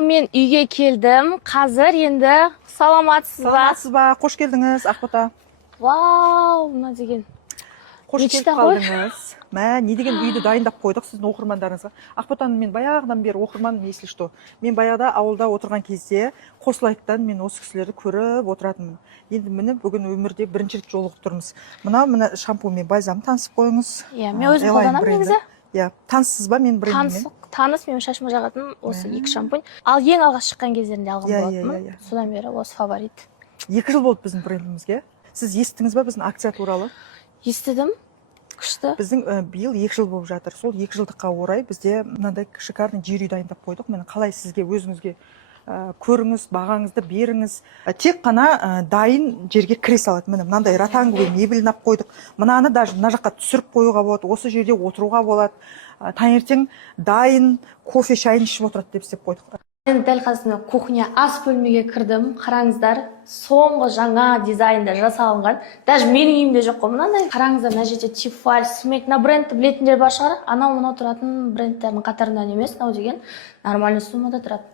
Ал мен үйге келдім. Қазір енді саламатсыз ба? Саламатсыз ба? Қош келдіңіз, Ақбота. Вау, мына деген. Қош келіп қалдыңыз. Мә, не деген үйді дайындап қойдық сіздің оқырмандарыңызға. Ақботаны мен баяғыдан бері оқырман, если что. Мен баяғыда ауылда отырған кезде Қосылайықтан мен осы кісілерді көріп отыратынмын. Енді міне бүгін өмірде бірінші рет жолығып тұрмыз. Мына шампунь мен бальзам танысып қойыңыз. Иә, мен өзім қолданамын негізі. Иә, таныссыз ба мен брендімен? Таныс, мен шашыма жағатын осы екі шампунь. Ал ең алғаш шыққан кездерінде алған болатынмын. Содан бері осы фаворит. 2 жыл болды біздің брендімізге. Сіз естіңіз ба біздің акция туралы? Естідім. Күшті. Біздің биыл 2 жыл болып жатыр. Сол 2 жылдыққа орай бізде мынандай шикарный жер үй дайындап қойдық. Міне қалай сізге өзіңізге көріңіз, бағаңызды беріңіз. Тек қана дайын жерге кіре салады. Міне мынандай ротанговый мебель нап қойдық. Мынаны даже мына жаққа түсіріп қоюға болады. Осы жерде отыруға болады. Таңертең дайын кофе шайын ішіп отырады деп істеп қойдық. Мен дәл қазір кухня ас бөлмеге кірдім. Қараңыздар, соңғы жаңа дизайнда жасалынған. Даже менің үйімде жоқ қой. Мынандай қараңыздар, мына жерде Тифаль, Смек, мына брендті білетіндер бар шығар. Анау тұратын брендтердің қатарынан емес, мынау деген нормальный суммада тұрады.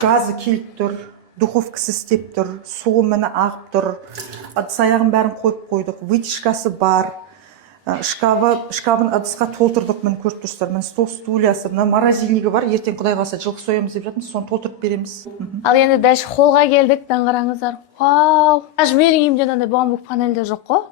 Газы келіп тұр, духовкасы істеп тұр, суы міне ағып тұр. Ыдыс аяғын бәрін қойып қойдық, вытяжкасы бар. Шкабын ыдысқа толтырдық, міне көріп тұрсыздар. Міне стол стульясы, мына морозильнигі бар. Ертең Құдай қаласа жылқы соямыз деп жатырмыз, соны толтырып береміз. Ал енді дәл холға келдік, қараңыздар. Вау! Даже менің үйімде мынандай бамбук панельдер жоқ қой.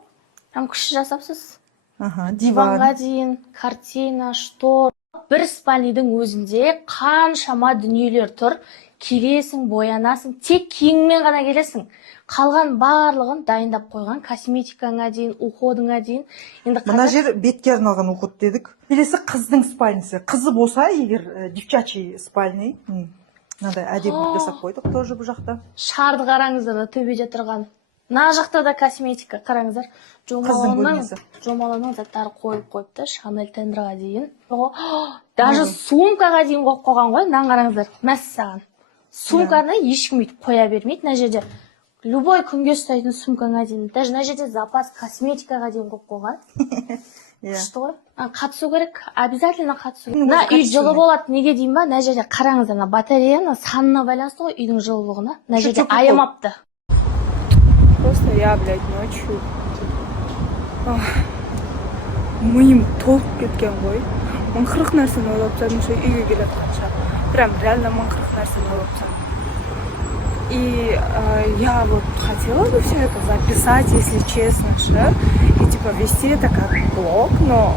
Прям күшті жасапсыз. Диванға дейін, картина, штор. Бір спальныйдың өзінде қаншама дүниелер тұр. Келесің, боянасың, тек киіммен ғана келесің. Қалған барлығын дайындап қойған, косметикаңа дейін, уходыңа дейін. Мына жер бетке арналған уход дедік. Келесі қыздың спальнысы. Қызы болса, егер девчачий спальный, мынандай әдемі жасап қойдық тоже бұл жақта. Шарды қараңыздар, төбеде тұрған. Мына жақта да косметика, қараңыздар. Жомалының заттары қойып-қойыпты, Шанель Тендерға дейін. Даже сумкаға дейін қойып қойған ғой, мынаны қараңыздар. Мәссаған. Сумканы ешкім өйтіп қоя бермейді. Мына жерде любой күнге ұстайтын сумкаңа дейін, даже мына жерде запас косметикаға дейін қойып қойған. Күшті ғой. Қатысу керек, обязательно қатысу керек. Мына үй жылы болады, неге дейін ба? Мына жерде қараңыздар, батареяның санына байланысты ғой үйдің жылылығына. Мына жерде аямапты. Просто я, ночью миым толып кеткен ғой. Мыңқырық нәрсені ойлап тастадым, сол үйге келатқанша. Прям реально мыңқырық нәрсені ойлап тастадым. И я вот хотела бы все это записать, если честно же, и типа вести это как блог, но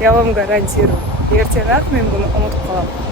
я вам гарантирую, ертең-ақ мен бұны ұмытып қаламын.